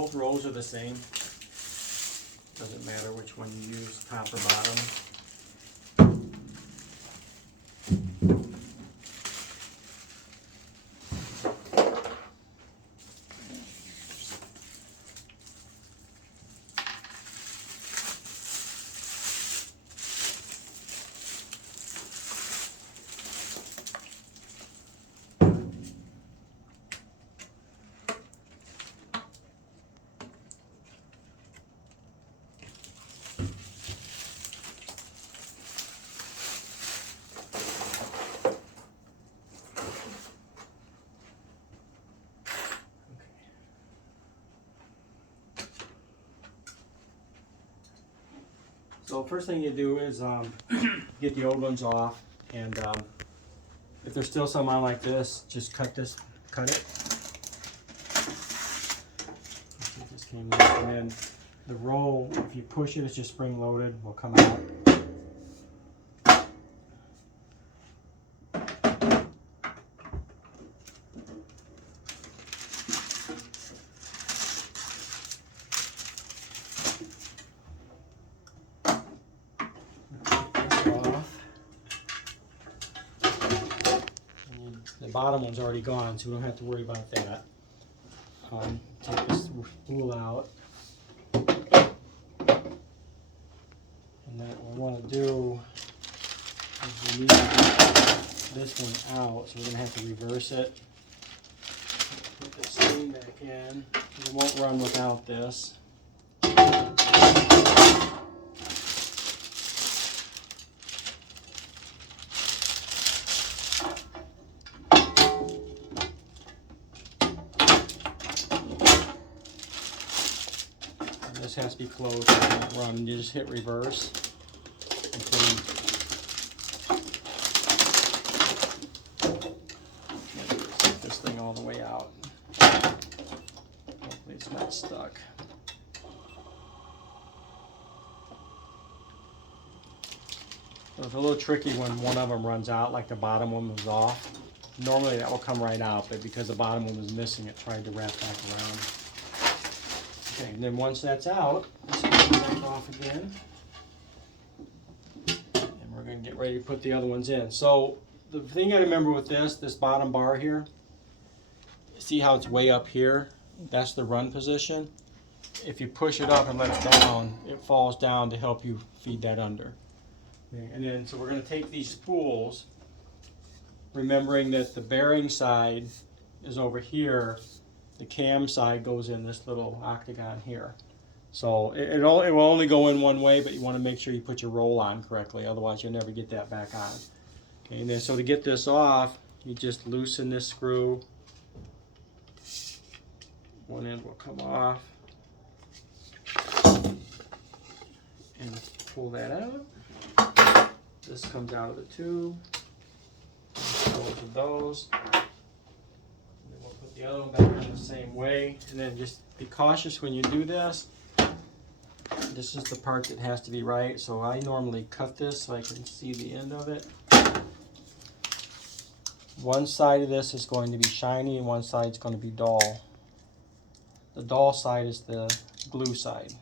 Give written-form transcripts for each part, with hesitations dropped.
both rolls are the same. Doesn't matter which one you use, top or bottom. So first thing you do is get the old ones off, and if there's still some on like this, just cut it. This came loose, and then the roll, if you push it, it's just spring loaded, will come out. The bottom one's already gone, so we don't have to worry about that. Take this spool out. And then what we want to do is we need to get this one out, so we're going to have to reverse it. Put the steam back in. It won't run without this. This has to be closed so it won't run. You just hit reverse until you get this thing all the way out. Hopefully it's not stuck. So it's a little tricky when one of them runs out, like the bottom one was off. Normally that will come right out, but because the bottom one was missing, it tried to wrap back around. Okay, and then once that's out, this goes back off again. And we're going to get ready to put the other ones in. So the thing you got to remember with this bottom bar here, see how it's way up here? That's the run position. If you push it up and let it down, it falls down to help you feed that under. Okay, and then, so we're going to take these spools, remembering that the bearing side is over here. The cam side goes in this little octagon here. So it will only go in one way, but you want to make sure you put your roll on correctly, otherwise you'll never get that back on. Okay, and then so to get this off, you just loosen this screw. One end will come off. And pull that out. This comes out of the tube. Both of those. The other one back in the same way, and then just be cautious when you do this. This is the part that has to be right, so I normally cut this so I can see the end of it. One side of this is going to be shiny and one side is going to be dull. The dull side is the glue side.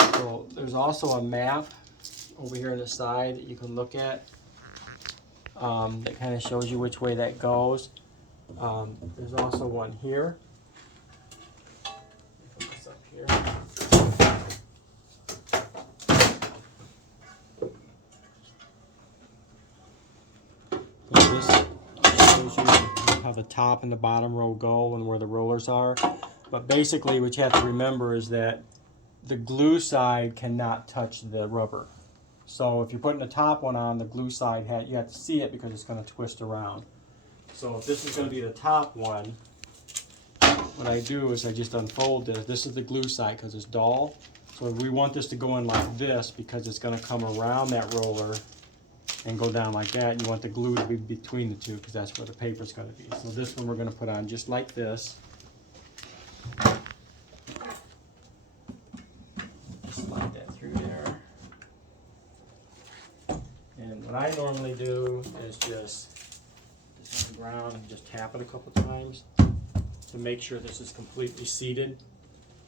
So there's also a map over here on the side that you can look at that kind of shows you which way that goes. There's also one here. Put this up here. So this shows you how the top and the bottom row go and where the rollers are. But basically what you have to remember is that the glue side cannot touch the rubber. So if you're putting the top one on, the glue side, you have to see it because it's going to twist around. So if this is going to be the top one, what I do is I just unfold this. This is the glue side because it's dull. So we want this to go in like this because it's going to come around that roller and go down like that. You want the glue to be between the two because that's where the paper is going to be. So this one we're going to put on just like this. Slide that through there. And what I normally do is just on the ground and just tap it a couple times. to make sure this is completely seated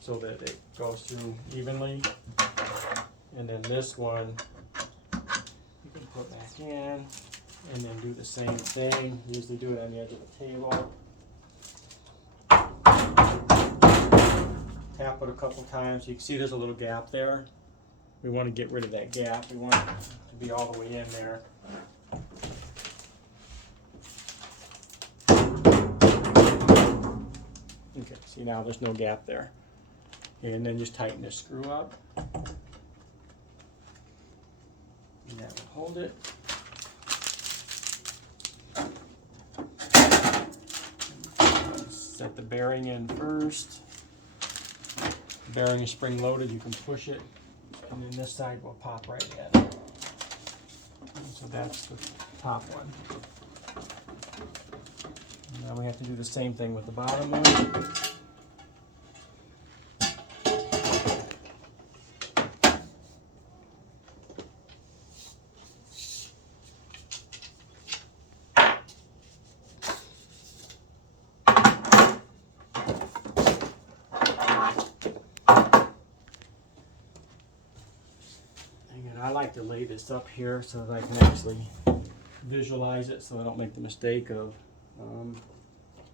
so that it goes through evenly. And then this one you can put back in and then do the same thing. Usually do it on the edge of the table. Tap it a couple times. You can see there's a little gap there. We want to get rid of that gap. We want it to be all the way in there. Okay, see now there's no gap there. And then just tighten this screw up. And that will hold it. Set the bearing in first. The bearing is spring loaded, you can push it, and then this side will pop right in. And so that's the top one. And now we have to do the same thing with the bottom one. I like to lay this up here so that I can actually visualize it so I don't make the mistake of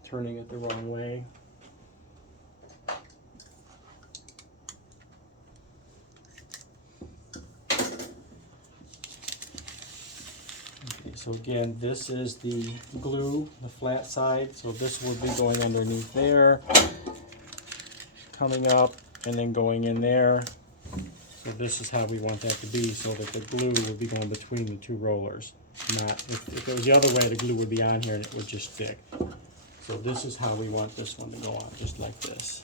turning it the wrong way. Okay, so again, this is the glue, the flat side, so this will be going underneath there, coming up, and then going in there. So this is how we want that to be, so that the glue will be going between the two rollers. Not, if it was the other way, the glue would be on here and it would just stick. So this is how we want this one to go on, just like this.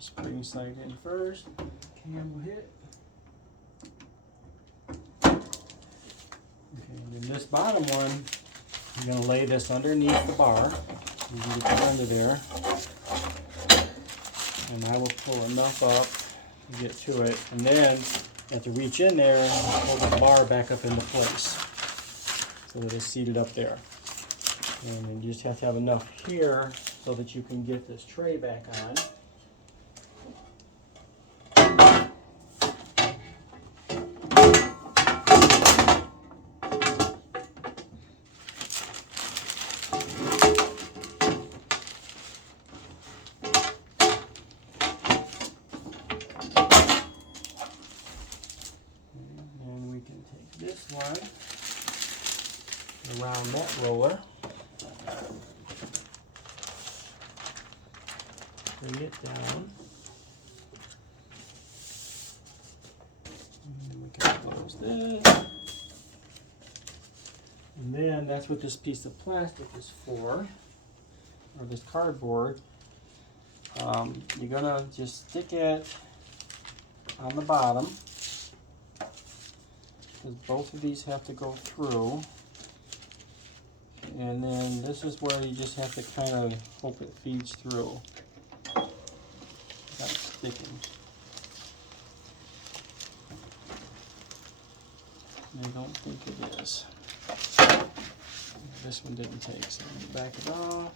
Spring side in first, cam will hit. Okay, and then this bottom one, you're going to lay this underneath the bar. You can get it under there. And I will pull enough up to get to it. And then you have to reach in there and hold the bar back up into place so that it's seated up there. And then you just have to have enough here so that you can get this tray back on. This one around that roller, bring it down, and then we can close this, and then that's what this piece of plastic is for, or this cardboard. You're gonna just stick it on the bottom, because both of these have to go through, and then this is where you just have to kind of hope it feeds through. That's sticking. I don't think it is. This one didn't take, so let me back it off.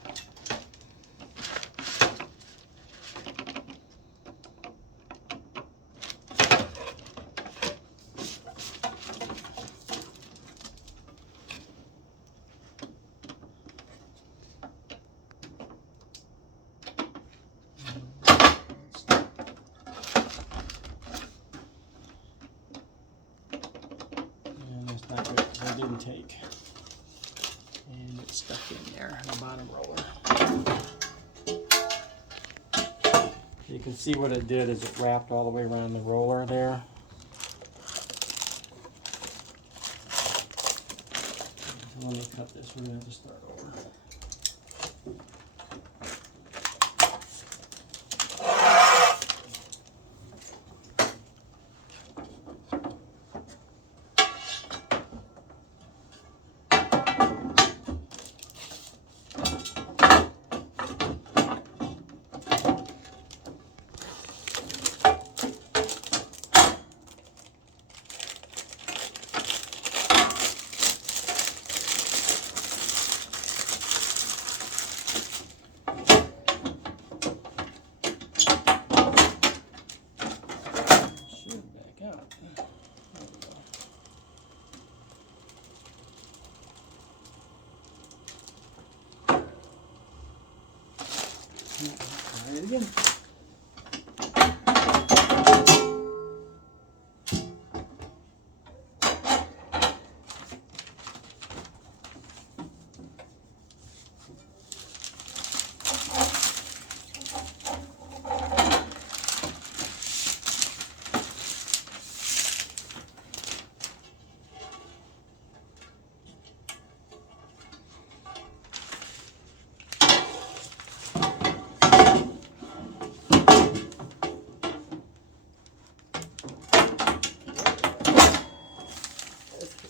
Didn't take, and it's stuck in there, the bottom roller. You can see what it did is it wrapped all the way around the roller there. So let me cut this. We're going to have to start over. Try it again.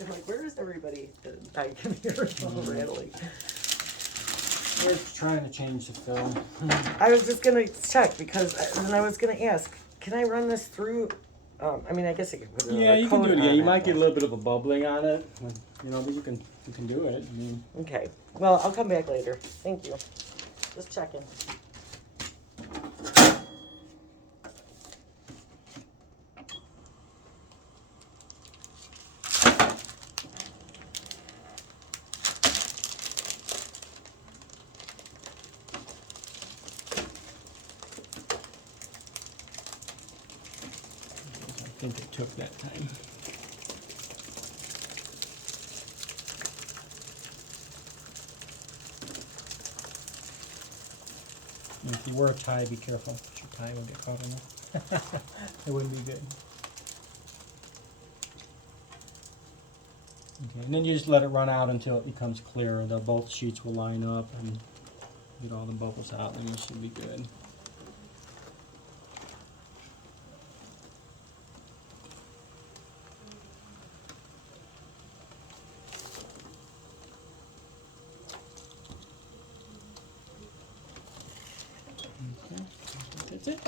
I'm like, where is everybody? I can hear it all rattling. We're trying to change the film. I was just gonna check because then I was gonna ask, can I run this through? I mean, I guess I could put it. Yeah, you can do it. Yeah, on you it, might get a but- little bit of a bubbling on it, but, you know, but you can do it. I mean, Okay. Well, I'll come back later. Thank you. Just checking. I think it took that time. And if you wear a tie, be careful. Your tie will get caught in it. It wouldn't be good. Okay, and then you just let it run out until it becomes clear. Both sheets will line up and get all the bubbles out, and it should be good. Okay, I think that's it.